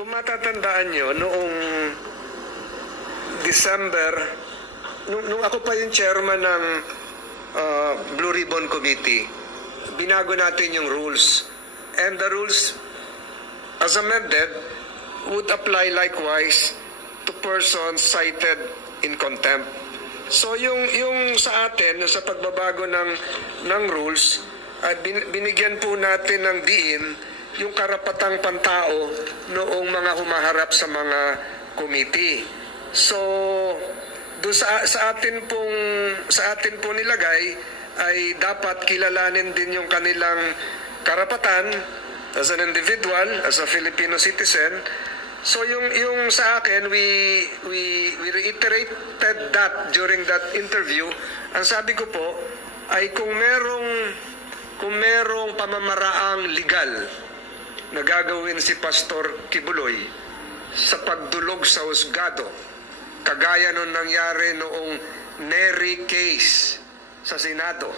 kung matatandaan nyo, noong December, nung ako pa yung chairman ng Blue Ribbon Committee, binago natin yung rules. And the rules, as amended, would apply likewise to persons cited in contempt. So yung sa atin, sa pagbabago ng rules, binigyan po natin ng diin yung karapatang pantao noong mga humaharap sa mga committee. So sa atin po nilagay ay dapat kilalanin din yung kanilang karapatan as an individual, as a Filipino citizen. So yung sa akin, we reiterated that during that interview. Ang sabi ko po ay kung merong pamamaraang legal na gagawin si Pastor Kibuloy sa pagdulog sa husgado, kagaya nung nangyari noong Nery case sa Senado,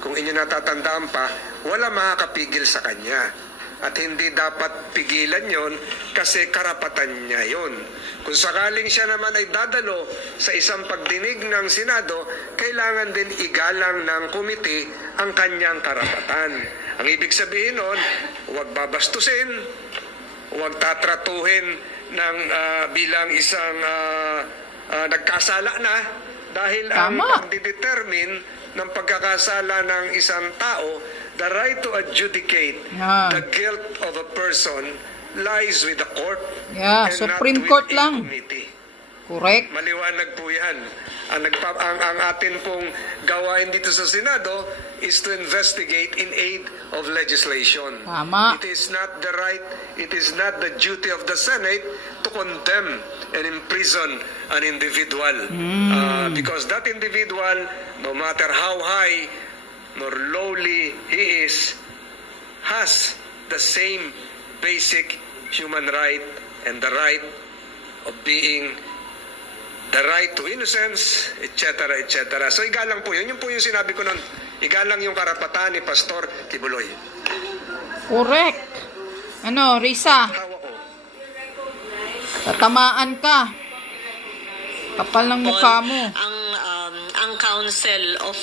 kung inyo natatandaan pa, wala makakapigil sa kanya. At hindi dapat pigilan yon kasi karapatan niya yon. Kung sakaling siya naman ay dadalo sa isang pagdinig ng Senado, kailangan din igalang ng komite ang kanyang karapatan. Ang ibig sabihin nun, huwag babastusin, huwag tatratuhin ng bilang isang nagkasala na, dahil ang pagdidetermine ng pagkakasala ng isang tao, the right to adjudicate the guilt of a person lies with the court and Supreme not Court with lang. a committee. Correct. Maliwanag po yan. Ang atin pong gawain dito sa Senado is to investigate in aid of legislation. Tama. It is not the right, it is not the duty of the Senate to condemn and imprison an individual. Because that individual, no matter how high nor lowly he is, has the same basic human right and the right of being, the right to innocence, etc., etc. So igalang po yun. Yun po yung sinabi ko nun. Igalang yung karapatan ni Pastor Kibuloy. Correct. Risa? Tawa ko. Tatamaan ka. Kapal ng mukha mo. Ang counsel of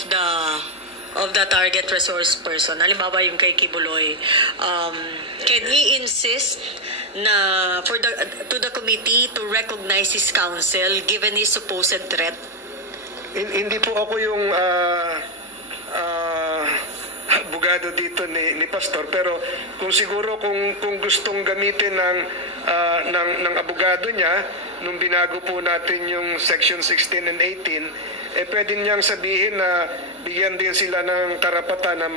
the target resource person, halimbawa yung kay Kibuloy, can he insist na to the committee to recognize his counsel given his supposed threat? Hindi po ako yung abogado dito ni Pastor, pero kung siguro kung gustong gamitin ng abogado niya nung binago po natin yung section 16 and 18, pwede niyang sabihin na bigyan din sila ng karapatan na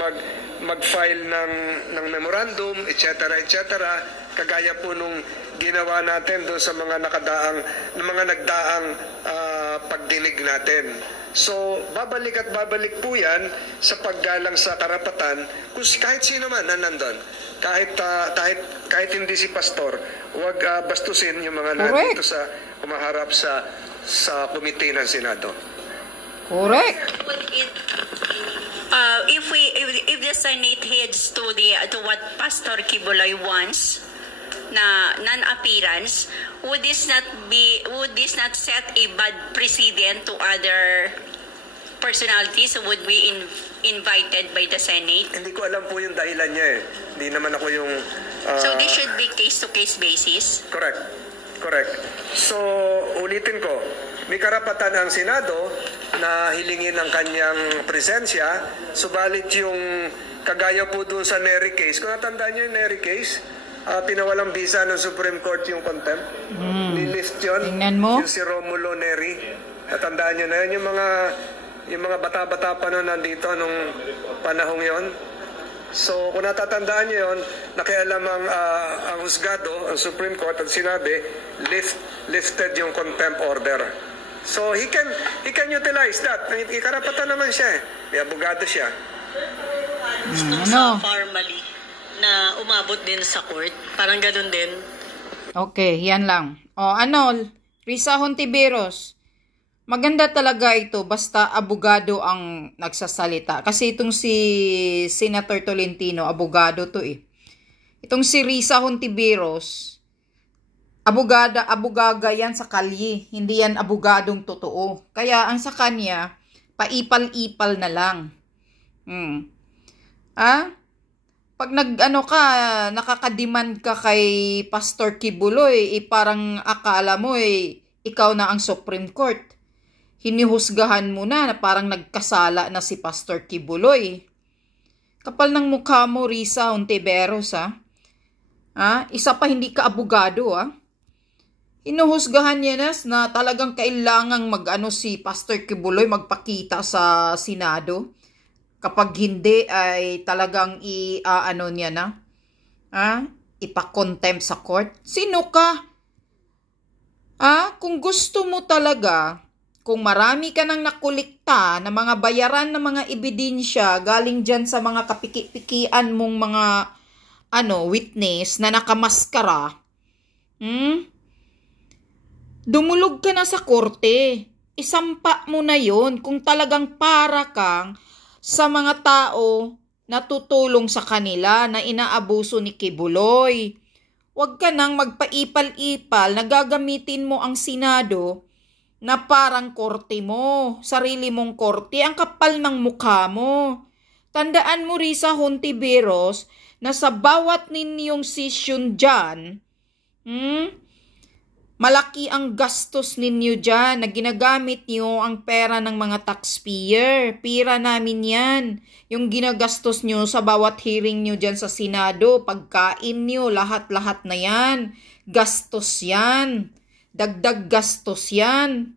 mag-file ng memorandum, etc., etc., kagaya po nung ginawa natin doon sa mga nagdaang pagdinig natin. So, babalik at babalik po yan sa paggalang sa karapatan kung kahit sino man na nandun. Kahit hindi si Pastor, huwag bastusin yung mga nandito sa kumaharap sa komite ng Senado. Correct. If the Senate heads to what Pastor Kibuloy wants, na non-appearance, would this not set a bad precedent to other personalities who would be invited by the Senate? Hindi ko alam po yung dahilan niya eh. Hindi naman ako yung... So this should be case-to-case basis? Correct. So, ulitin ko, may karapatan ang Senado na hilingin ang kanyang presensya, subalit yung kagaya po doon sa Nery case, kung natandaan niyo yung Nery case, pinawalang bisa ng Supreme Court yung contempt. Nilift yun. Tingnan mo. Yung si Romulo Nery. Natandaan niyo na yun. Yung mga bata-bata pa noon nandito nung panahong yon. So, kung natatandaan niyo yun, nakialam ang husgado, ang Supreme Court, at sinabi, lifted yung contempt order. So, he can utilize that. Ikarapatan naman siya eh. May abogado siya. Formally na umabot din sa court. Parang ganun din. Okay, yan lang. Risa Hontiveros, maganda talaga ito basta abogado ang nagsasalita. Kasi itong si Senator Tolentino, abogado to eh. Itong si Risa Hontiveros, Abogaga yan sa kalye. Hindi yan abogadong totoo. Kaya ang sa kanya, paipal-ipal na lang. Pag nakakademand ka kay Pastor Kibuloy, parang akala mo ikaw na ang Supreme Court. Hinihusgahan mo na parang nagkasala na si Pastor Kibuloy. Kapal ng mukha mo, Risa Hontiveros, Isa pa hindi ka abogado, Hinuhusgahan niya na talagang kailangang si Pastor Kibuloy magpakita sa Senado. Kapag hindi ay talagang niya na. Ipa-contempt sa court. Sino ka? Kung gusto mo talaga, kung marami ka nang nakulikta na mga bayaran ng mga ebidensya galing dyan sa mga kapiki-pikian mong mga witness na nakamaskara, dumulog ka na sa korte. Isampa mo na yon kung talagang para kang sa mga tao na tutulong sa kanila na inaabuso ni Kibuloy. Huwag ka nang magpaipal-ipal na gagamitin mo ang Senado na parang korte mo, sarili mong korte, ang kapal ng mukha mo. Tandaan mo, Risa Hontiveros, na sa bawat ninyong session dyan, malaki ang gastos ninyo dyan na ginagamit nyo ang pera ng mga taxpayer. Pira namin yan. Yung ginagastos nyo sa bawat hearing nyo dyan sa Senado, pagkain nyo, lahat-lahat na yan. Gastos yan. Dagdag gastos yan.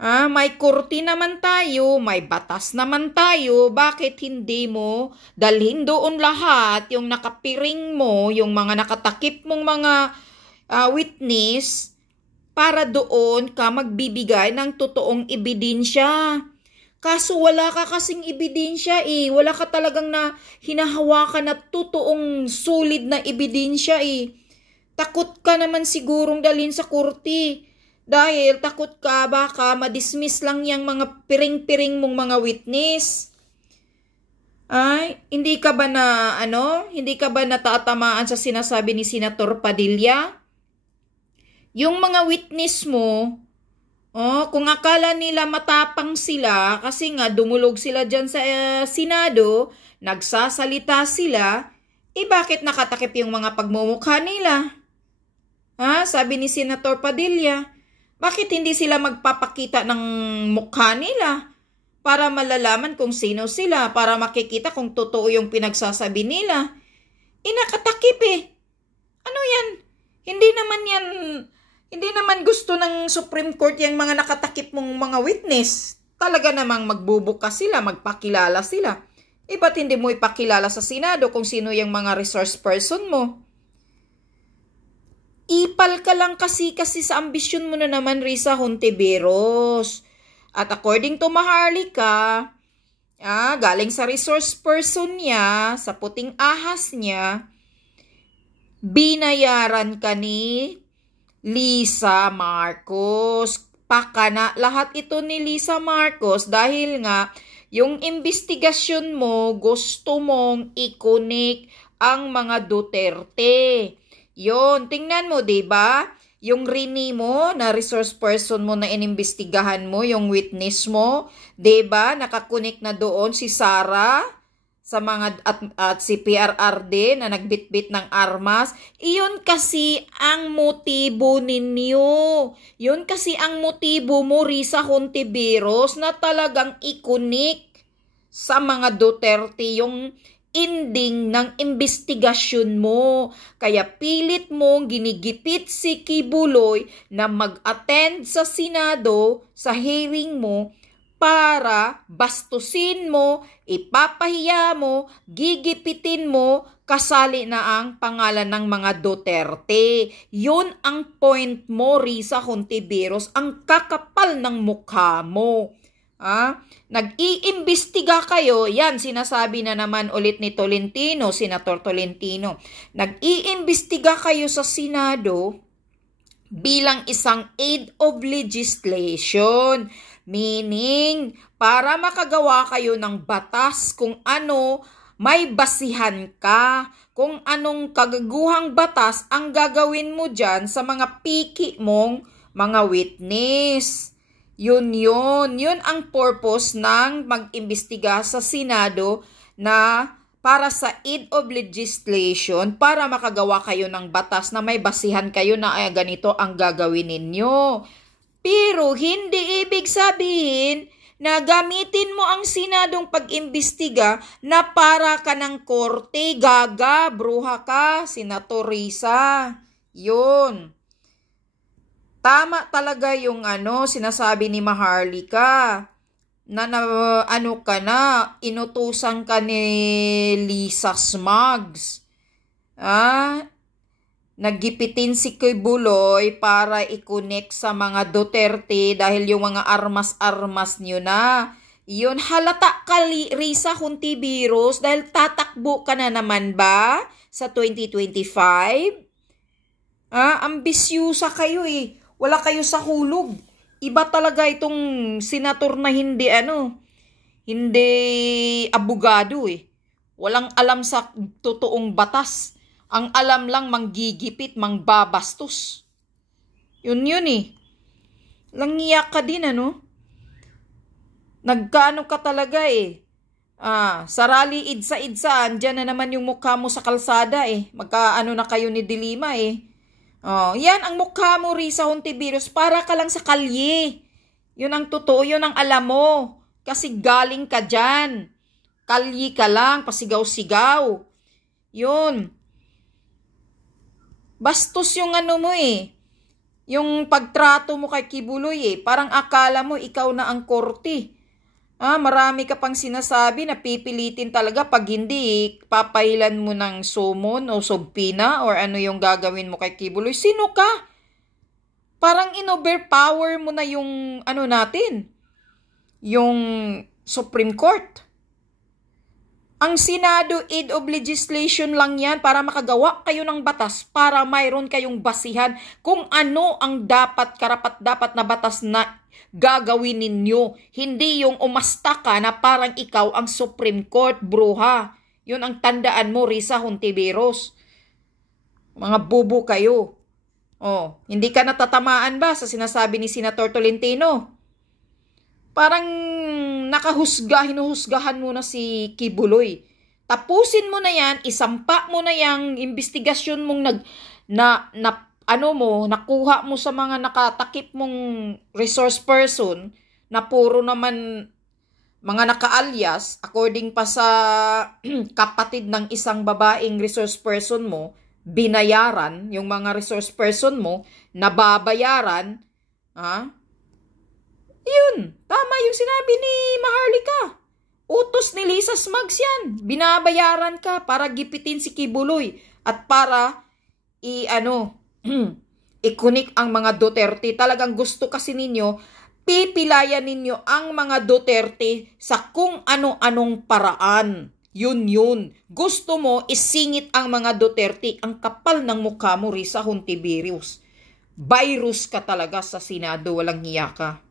May korte naman tayo, may batas naman tayo, bakit hindi mo dalhin doon lahat yung nakapiring mo, yung mga nakatakip mong mga witness, para doon ka magbibigay ng totoong ebidensya. Kaso wala ka kasing ebidensya wala ka talagang na hinahawakan na totoong solid na ebidensya Takot ka naman sigurong dalhin sa korte. Dahil takot ka baka madismiss lang yung mga piring-piring mong mga witness. Hindi ka ba natatamaan sa sinasabi ni Senator Padilla? Yung mga witness mo, kung akala nila matapang sila, kasi nga dumulog sila dyan sa Senado, nagsasalita sila, bakit nakatakip yung mga pagmumukha nila? Sabi ni Senator Padilla, bakit hindi sila magpapakita ng mukha nila para malalaman kung sino sila, para makikita kung totoo yung pinagsasabi nila? Nakatakip Ano yan? Hindi naman gusto ng Supreme Court yung mga nakatakip mong mga witness. Talaga namang magbubukas sila, magpakilala sila. Ba't hindi mo ipakilala sa Senado kung sino yung mga resource person mo? Ipal ka lang kasi sa ambisyon mo na naman, Risa Hontiveros. At according to Maharlika, galing sa resource person niya, sa puting ahas niya, binayaran ka ni Lisa Marcos. Pakana lahat ito ni Lisa Marcos dahil nga yung investigasyon mo gusto mong i-connect ang mga Duterte. Yon, tingnan mo, 'di ba? Yung rini mo na resource person mo na inimbestigahan mo, yung witness mo, 'di ba? Nakakunik na doon si Sara sa mga at si PRRD na nagbitbit ng armas. Iyon kasi ang motibo ninyo. Yun kasi ang motibo mo, Risa Hontiveros, na talagang ikunik sa mga Duterte yung ending ng investigasyon mo. Kaya pilit mong ginigipit si Kibuloy na mag-attend sa Senado, sa hearing mo, para bastusin mo, ipapahiya mo, gigipitin mo, kasali na ang pangalan ng mga Duterte. Yun ang point mo, Risa Hontiveros, ang kakapal ng mukha mo. Nag-iimbestiga kayo, yan sinasabi na naman ulit ni Tolentino, Senator Tolentino. Nag-iimbestiga kayo sa Senado bilang isang aid of legislation. Meaning, para makagawa kayo ng batas kung ano, may basihan ka. kung anong kagaguhang batas ang gagawin mo dyan sa mga piki mong mga witness. Yun ang purpose ng mag-imbestiga sa Senado na para sa aid of legislation para makagawa kayo ng batas na may basihan kayo na ganito ang gagawin ninyo. Pero hindi ibig sabihin na gamitin mo ang Senadong pag-imbestiga na para ka ng korte, gaga, bruha ka, Senator Risa. Yun. Tama talaga yung sinasabi ni Maharlika na inutusan ka ni Lisa Smugs. Naggipitin si Kibuloy para i-connect sa mga Duterte dahil yung mga armas-armas nyo na. Yun, halata ka, Risa Hontiveros, dahil tatakbo ka na naman ba sa 2025? Ambisyusa kayo eh. Wala kayo sa hulog. Iba talaga itong senator na hindi abogado eh. Walang alam sa totoong batas. Ang alam lang manggigipit, mangbabastos. Yun eh. Langiyak ka din Nagkano ka talaga eh. Sa rally idsa-idsa, andyan na naman yung mukha mo sa kalsada eh. Magkaano na kayo ni Dilima eh. Yan ang mukha mo, Risa Hontiveros, para ka lang sa kalye. Yun ang totoo, yun ang alam mo. Kasi galing ka dyan. Kalye ka lang, pasigaw-sigaw. Yun. Bastos yung mo eh. Yung pagtrato mo kay Kibuloy eh. Parang akala mo ikaw na ang korte. Marami ka pang sinasabi na pipilitin talaga pag hindi papahilan mo ng sumon o subpina or ano yung gagawin mo kay Kibuloy. Sino ka? Parang in-overpower mo na yung natin. Yung Supreme Court. Ang Senado aid of legislation lang yan para makagawa kayo ng batas para mayroon kayong basihan kung ano ang karapat-dapat na batas na gagawin ninyo. Hindi yung umasta ka na parang ikaw ang Supreme Court, bruha. Yun ang tandaan mo, Risa Hontiveros. Mga bubo kayo. Hindi ka natatamaan ba sa sinasabi ni Senator Tolentino? Parang hinuhusgahan mo na si Kibuloy. Tapusin mo na yan, isampa mo na yung investigasyon mong nakuha mo sa mga nakatakip mong resource person na puro naman mga naka-alias according pa sa kapatid ng isang babaeng resource person mo, binayaran yung mga resource person mo, nababayaran, Yun, tama yung sinabi ni Maharlika. Utos ni Lisa Smugs yan. Binabayaran ka para gipitin si Kibuloy at para i-connect ang mga Duterte. Talagang gusto kasi ninyo, pipilayan ninyo ang mga Duterte sa kung ano-anong paraan. Yun. Gusto mo isingit ang mga Duterte. Ang kapal ng mukha mo, Risa Hontiveros. Virus ka talaga sa Senado, walang hiya ka.